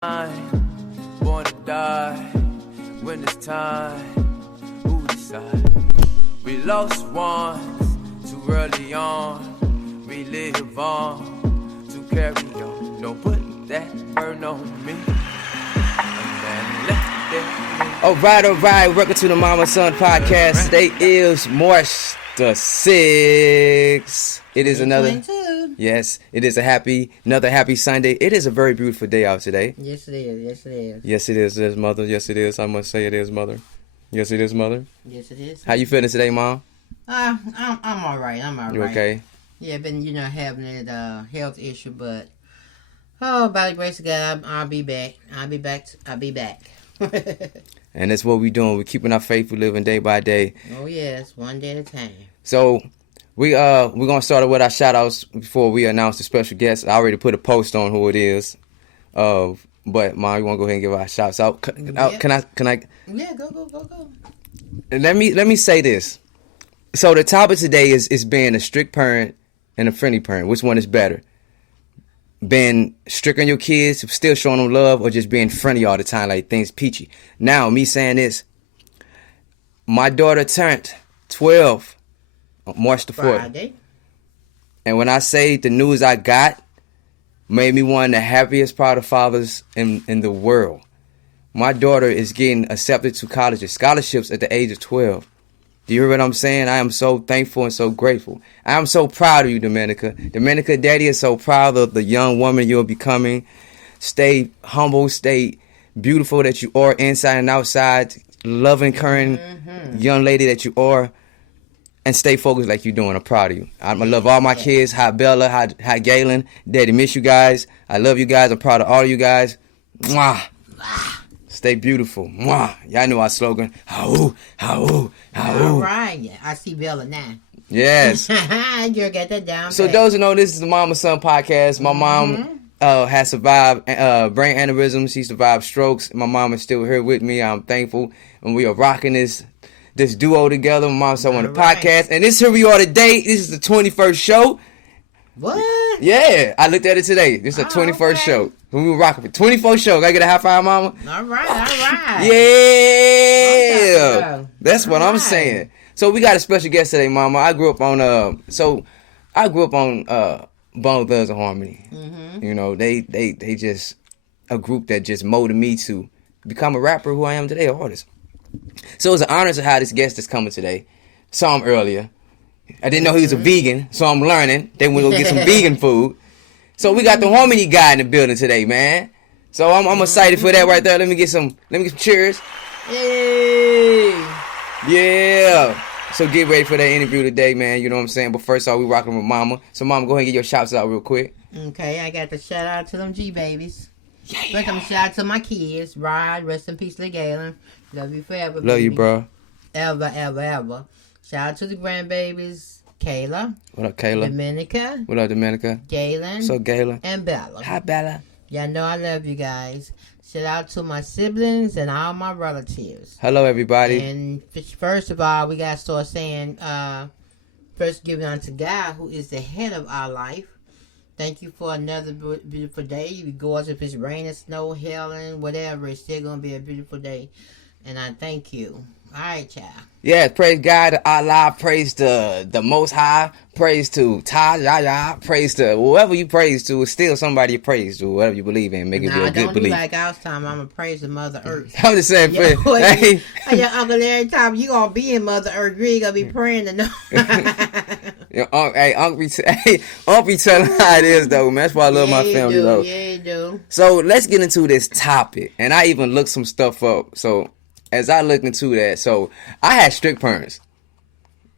Born to die when it's time. Who decide? We lost once too early on. We live on to carry on. Don't put that burden on me. All right. Welcome to the Mama Son Podcast. Today is March the 6th. It is another. Yes, it is another happy Sunday. It is a very beautiful day out today. Yes, it is. Yes, it is, mother. Yes, it is. I must say it is, mother. Yes, it is, mother. Yes, it is. How you feeling today, Mom? I'm all right. You okay? Yeah, been having that health issue, but by the grace of God, I'll be back. I'll be back. And that's what we're doing. We're keeping our faith. We're living day by day. Oh yes, one day at a time. So we're gonna start with our shout outs before we announce the special guest. I already put a post on who it is. But Mom, you wanna go ahead and give our shouts out? Can I? Yeah, go. Let me say this. So the topic today is being a strict parent and a friendly parent. Which one is better? Being strict on your kids, still showing them love, or just being friendly all the time, like things peachy? Now, me saying this, my daughter turned 12 on March the 4th. Friday. And when I say the news I got made me one of the happiest proud fathers in the world. My daughter is getting accepted to colleges, scholarships at the age of 12. Do you hear what I'm saying? I am so thankful and so grateful. I am so proud of you, Dominica. Dominica, Daddy is so proud of the young woman you're becoming. Stay humble, stay beautiful that you are inside and outside, loving, caring young lady that you are, and stay focused like you're doing. I'm proud of you. I love all my kids. Hi, Bella. Hi, Galen. Daddy, miss you guys. I love you guys. I'm proud of all of you guys. Mwah. Stay beautiful. Mwah. Y'all know our slogan. How. All right. I see Bella now. Yes. You got that down. So those who know, this is the Mama Son Podcast. My mom has survived brain aneurysm. She survived strokes. My mom is still here with me. I'm thankful. And we are rocking this duo together. My mom's on the podcast. And here we are today. This is the 21st show. What? Yeah. I looked at it today. This is the 21st show. We were rocking for 24 show. Gotta get a high five, Mama? All right. Yeah. That's what I'm saying. So we got a special guest today, Mama. I grew up on Bone Thugs and Harmony. Mm-hmm. You know, they just a group that just molded me to become a rapper who I am today, an artist. So it's an honor to have this guest that's coming today. Saw him earlier. I didn't know he was a vegan, so I'm learning. Then we'll go get some vegan food. So we got the Harmony guy in the building today, man. So I'm excited for that right there. Let me get some cheers. Yay! Yeah. So get ready for that interview today, man. You know what I'm saying? But first off, we rocking with Mama. So Mama, go ahead and get your shouts out real quick. Okay, I got to shout out to them G-babies. Yeah. First, I'm shout out to my kids. Rod, rest in peace, Lee Galen. Love you forever, Love baby. you, bro. Ever. Shout out to the grandbabies. Kayla. What up, Kayla? Dominica. What up, Dominica? Galen. So Galen. And Bella. Hi, Bella. Y'all know I love you guys. Shout out to my siblings and all my relatives. Hello, everybody. And first of all, we got to start saying, first giving unto God, who is the head of our life. Thank you for another beautiful day. Regardless if it's raining, snow, hailing, whatever, it's still going to be a beautiful day. And I thank you. All right, child. Yeah, praise God, Allah, praise the Most High, praise to Ta, praise to whoever you praise to. It's still somebody you praise to, whatever you believe in. Make it be a good belief. Like our time, I'm going to praise the Mother Earth. I'm just saying, hey, your uncle every time you going to be in Mother Earth, you ain't going to be praying to no. Uncle be telling how it is, though, man. That's why I love my family, though. Yeah, you do. So let's get into this topic. And I even looked some stuff up. So as I looked into that, so I had strict parents.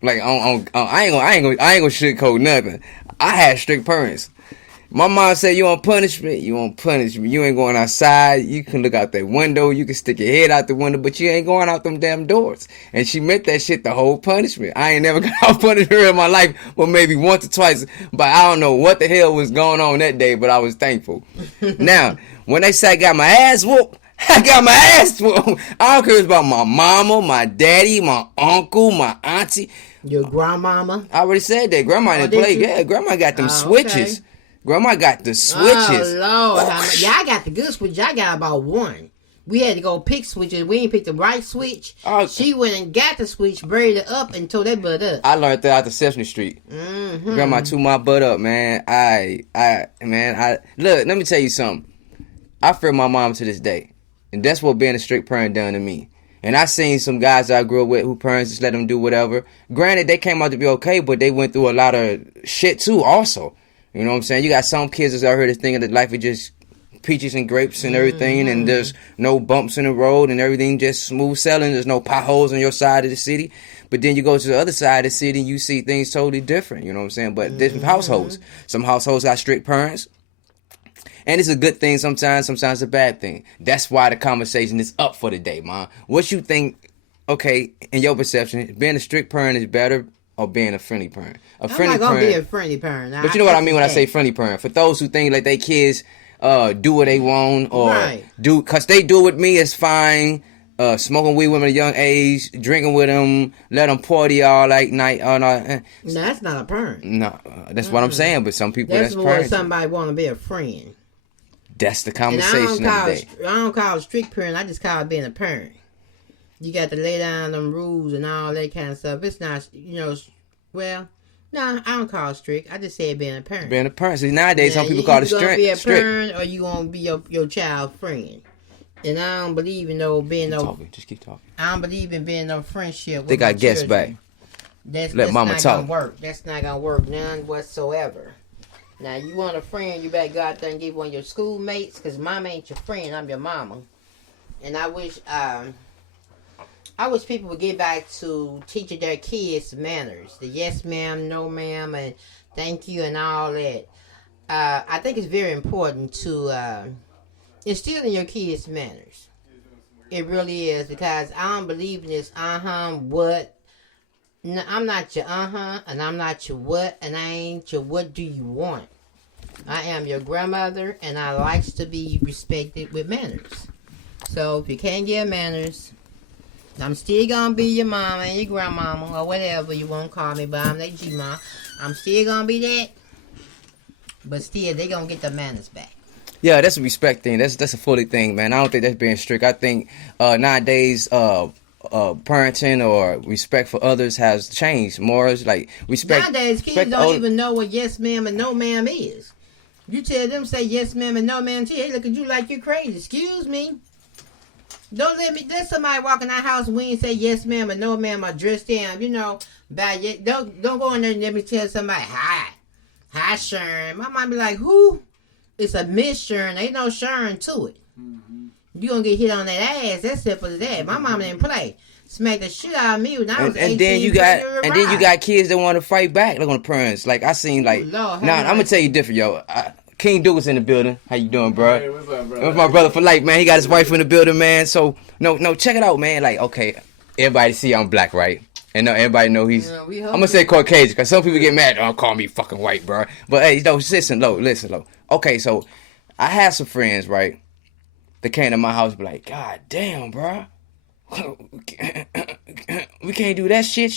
Like I ain't gonna sugarcoat nothing. I had strict parents. My mom said, "You want punishment? You want punishment. You ain't going outside. You can look out that window. You can stick your head out the window, but you ain't going out them damn doors." And she meant that shit the whole punishment. I ain't never got out punishment in my life, well, maybe once or twice. But I don't know what the hell was going on that day, but I was thankful. Now, when they say I got my ass whooped, I got my ass whooped. I don't care about my mama, my daddy, my uncle, my auntie. Your grandmama? I already said that. Grandma didn't play. Yeah, grandma got them switches. Okay. Grandma got the switches. Oh, Lord. Yeah, I got the good switch. I got about one. We had to go pick switches. We ain't picked the right switch. Oh. She went and got the switch, braided it up, and tore that butt up. I learned that out the Sesame Street. Mm-hmm. Grandma tore my butt up, man. Look, let me tell you something. I fear my mom to this day. And that's what being a strict parent done to me. And I seen some guys that I grew up with who parents just let them do whatever. Granted, they came out to be okay, but they went through a lot of shit too also. You know what I'm saying? You got some kids that's out here that's thinking that life is just peaches and grapes and everything, and there's no bumps in the road and everything just smooth sailing. There's no potholes on your side of the city. But then you go to the other side of the city and you see things totally different. You know what I'm saying? But different households. Some households got strict parents. And it's a good thing sometimes a bad thing. That's why the conversation is up for today, man. What you think, okay, in your perception, being a strict parent is better or being a friendly parent? I'm not going to be a friendly parent. But you know what I mean when I say friendly parent. For those who think like they kids do what they want or do, because they do with me, it's fine. Smoking weed with them at a young age, drinking with them, let them party all night. No, that's not a parent. No, that's what I'm saying. But some people, that's more somebody want to be a friend. That's the conversation of the day. I don't call it strict parent. I just call it being a parent. You got to lay down them rules and all that kind of stuff. It's not, well, no, I don't call it strict. I just said being a parent. Being a parent. See, nowadays, some people call it strict. You gonna be a parent or you gonna be your child's friend. And I don't believe in Just keep talking. I don't believe in being no friendship with they got guests back. That's mama not talk. Gonna work. That's not gonna work none whatsoever. Now, you want a friend, you better go out there and get one of your schoolmates, because mama ain't your friend, I'm your mama. And I wish people would get back to teaching their kids manners. The yes ma'am, no ma'am, and thank you and all that. I think it's very important to instill in your kids manners. It really is, because I don't believe in this what. No, I'm not your and I'm not your what, and I ain't your what do you want. I am your grandmother, and I likes to be respected with manners. So if you can't get manners, I'm still gonna be your mama and your grandmama or whatever you want to call me, but I'm their G-ma. I'm still gonna be that, but still they gonna get the manners back. Yeah, that's a respect thing. That's a fully thing, man. I don't think that's being strict. I think nowadays parenting or respect for others has changed. More like respect. Nowadays, kids don't even know what yes ma'am and no ma'am is. You tell them say yes ma'am and no ma'am, they look at you like you're crazy. Excuse me. Don't let somebody walk in our house and we ain't say yes ma'am and no ma'am or dress down. Don't go in there and let me tell somebody hi Sharon. My mom be like, who? It's a Miss Sharon. Ain't no Sharon to it. Mm-hmm. You gonna get hit on that ass. That's simple as that. My mama didn't play. Smack the shit out of me when I was 18. And then you got kids that want to fight back like on the parents. Like I seen like I'm gonna tell you different, yo. King Douglas in the building. How you doing, bro? Hey, what's up, bro? That's my brother for life, man. He got his wife in the building, man. So no, check it out, man. Like okay, everybody see I'm black, right? And everybody know he's. I'm gonna say Caucasian because some people get mad. Don't call me fucking white, bro. But hey, listen, low. Okay, so I had some friends, right? That came to my house, be like, God damn, bro. We can't do that shit.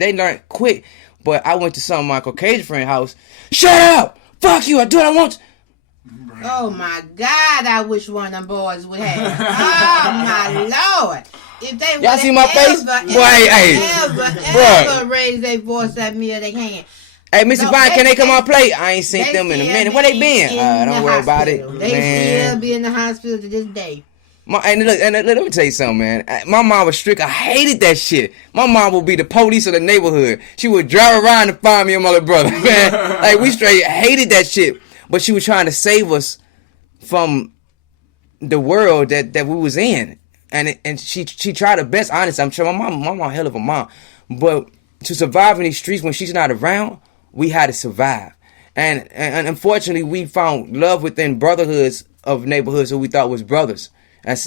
They learn quick. But I went to some of my Caucasian friend house. Shut up! Fuck you! I do what I want. Oh my God! I wish one of them boys would have. Oh my Lord! If they would y'all see my face? Ever raise their voice at me or their hand. Hey, Mr. Bond, can they come on play? I ain't seen them in a minute. Where they been? Don't worry about it. They still be in the hospital to this day. And let me tell you something, man. My mom was strict. I hated that shit. My mom would be the police of the neighborhood. She would drive around to find me and my little brother, man. Like, we straight hated that shit. But she was trying to save us from the world that we was in. And she tried her best, honestly. I'm sure my mom a hell of a mom. But to survive in these streets when she's not around, we had to survive. And unfortunately, we found love within brotherhoods of neighborhoods who we thought was brothers. And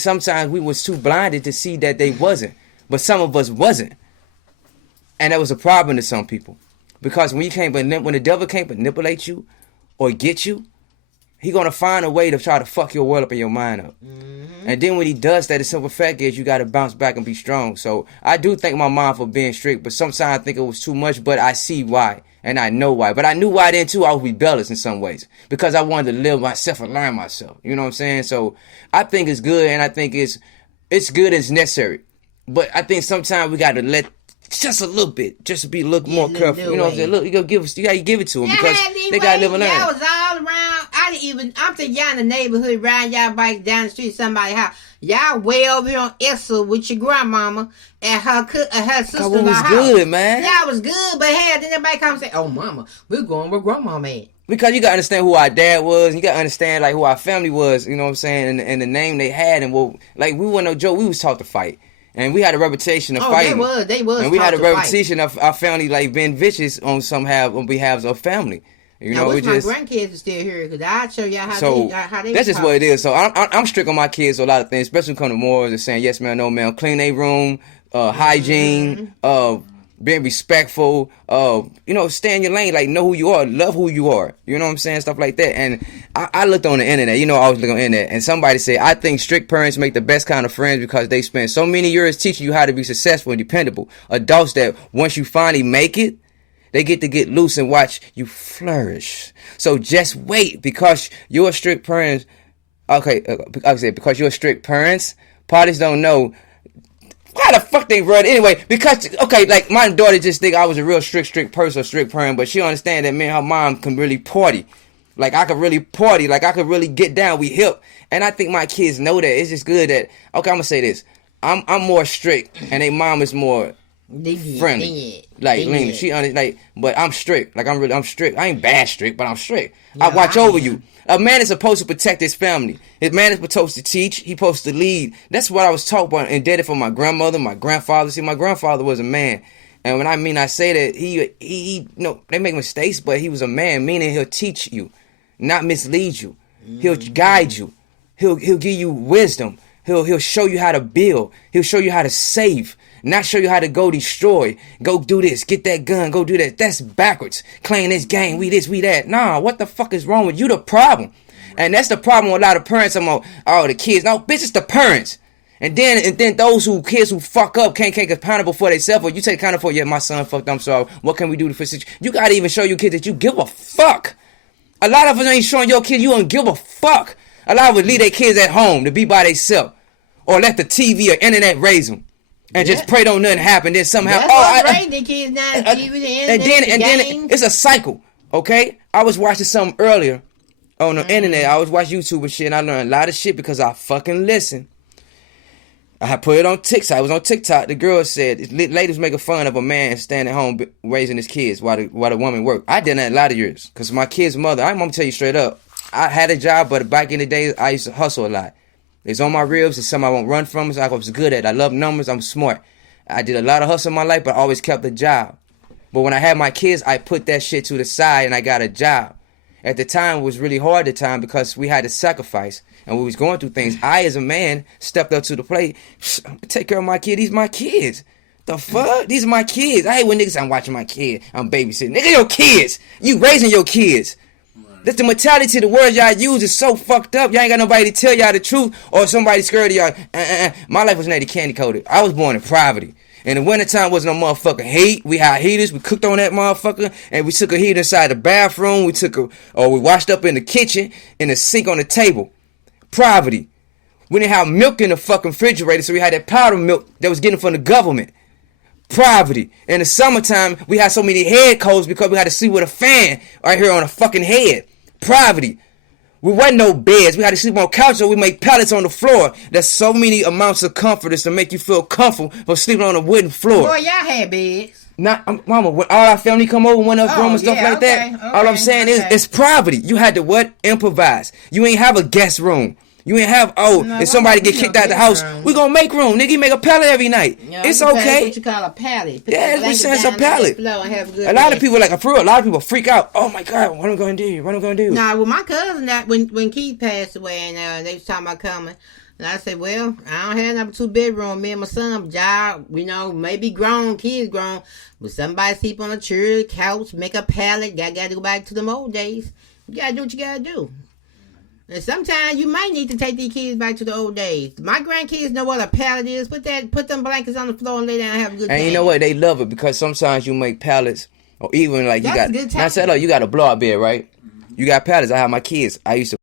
sometimes we was too blinded to see that they wasn't. But some of us wasn't. And that was a problem to some people. Because when the devil can't manipulate you or get you, He gonna find a way to try to fuck your world up and your mind up. And then when he does that, the simple fact is you gotta bounce back and be strong. So I do thank my mom for being strict, but sometimes I think it was too much, but I see why. And I know why. But I knew why then too. I was rebellious in some ways. Because I wanted to live myself and learn myself. You know what I'm saying? So I think it's good, and I think it's good as necessary. But I think sometimes we gotta let just a little bit, just to be look more careful. You know what I'm saying? Look, you gotta give it to them because they gotta live and learn. Y'all was all around. I'm thinking y'all in the neighborhood, riding y'all bikes down the street, somebody's house. Y'all way over here on Essa with your grandmama and her sister. It was good, man. Y'all was good, but hey, then everybody come and say, "Oh, mama, we're going where grandmama at." Because you gotta understand who our dad was, and you gotta understand like who our family was. You know what I'm saying? And the name they had, and what like we weren't no joke. We was taught to fight. And we had a reputation of fighting. They was. And we had a reputation of our family like being vicious on behalf of family. You know, my grandkids are still here because I'll show y'all how they that's just what it is. So I'm strict on my kids on a lot of things, especially when it comes to morals and saying yes ma'am, no ma'am, clean their room, hygiene, being respectful, stay in your lane, like know who you are, love who you are. You know what I'm saying? Stuff like that. And I looked on the internet, I always look on the internet, and somebody said, I think strict parents make the best kind of friends because they spend so many years teaching you how to be successful and dependable. Adults that once you finally make it, they get loose and watch you flourish. So just wait, because you're strict parents. Okay, because you're strict parents, parties don't know why the fuck they run anyway. Because like my daughter just think I was a real strict person, strict parent, but she understand that me and her mom can really party. Like I could really party, like I could really get down. We hip, and I think my kids know that. It's just good that I'm gonna say this. I'm more strict, and their mom is more friendly, lenient. But I'm strict. Like I'm strict. I ain't bad strict, but I'm strict. I watch over you. A man is supposed to protect his family. His man is supposed to teach. He's supposed to lead. That's what I was taught by and did it for my grandmother, my grandfather. See, my grandfather was a man, and when I say that he they make mistakes, but he was a man, meaning he'll teach you, not mislead you. He'll guide you. He'll give you wisdom. He'll show you how to build. He'll show you how to save. Not show you how to go destroy. Go do this. Get that gun. Go do that. That's backwards. Claim this gang. We this, we that. Nah, what the fuck is wrong with you? The problem. And that's the problem with a lot of parents. I'm the kids. No, bitch, it's the parents. And then those kids who fuck up can't take accountable for themselves. Or you take accountable for, my son fucked up. I'm sorry. What can we do to fix it? You gotta even show your kids that you give a fuck. A lot of us ain't showing your kids you don't give a fuck. A lot of us leave their kids at home to be by themselves. Or let the TV or internet raise them. And just pray don't nothing happen. Then somehow, the kids now, TV, the internet, and then it's a cycle. Okay, I was watching something earlier on the internet. I was watching YouTube and shit, and I learned a lot of shit because I fucking listen. I had put it on TikTok. I was on TikTok. The girl said, ladies making fun of a man standing at home raising his kids while the woman worked. I did that a lot of years because my kid's mother. I'm gonna tell you straight up. I had a job, but back in the day, I used to hustle a lot. It's on my ribs. It's something I won't run from. It's like I was good at it. I love numbers. I'm smart. I did a lot of hustle in my life, but I always kept a job. But when I had my kids, I put that shit to the side and I got a job. At the time, it was really hard at the time because we had to sacrifice and we was going through things. I, as a man, stepped up to the plate. Take care of my kid. These my kids. The fuck? These are my kids. I hate when niggas, I'm watching my kid. I'm babysitting. Nigga, your kids. You raising your kids. That's the mentality. The words y'all use is so fucked up. Y'all ain't got nobody to tell y'all the truth or somebody scared of y'all. My life was not candy coated. I was born in poverty. In the wintertime wasn't no motherfucking heat. We had heaters. We cooked on that motherfucker. And we took a heater inside the bathroom. We washed up in the kitchen, in the sink on the table. Poverty. We didn't have milk in the fucking refrigerator, so we had that powdered milk that was getting from the government. Poverty. In the summertime, we had so many head colds because we had to sleep with a fan right here on a fucking head. Poverty. We wasn't no beds. We had to sleep on couches, so we make pallets on the floor. There's so many amounts of comforters to make you feel comfortable for sleeping on a wooden floor. Boy, y'all had beds. Mama, when all our family come over, went up room and stuff like that, all I'm saying is it's poverty. You had to what? Improvise. You ain't have a guest room. You ain't have, if somebody get kicked out the house, we gonna make room. Nigga, you make a pallet every night. It's okay. What you call a pallet. Yeah, we say it's a pallet. A lot of people, a lot of people freak out. Oh my God, what am I gonna do? What am I gonna do? Nah, well, my cousin, when Keith passed away and they was talking about coming, and I said, well, I don't have number 2 bedroom. Me and my son, job, maybe grown, kids grown, but somebody sleep on a chair, couch, make a pallet. Gotta go back to them old days. You gotta do what you gotta do. And sometimes you might need to take these kids back to the old days. My grandkids know what a pallet is. Put them blankets on the floor and lay down and have a good time. And you know what? They love it because sometimes you make pallets, or even like you got. Now, set up, you got a blow-up bed, right? You got pallets. I have my kids. I used to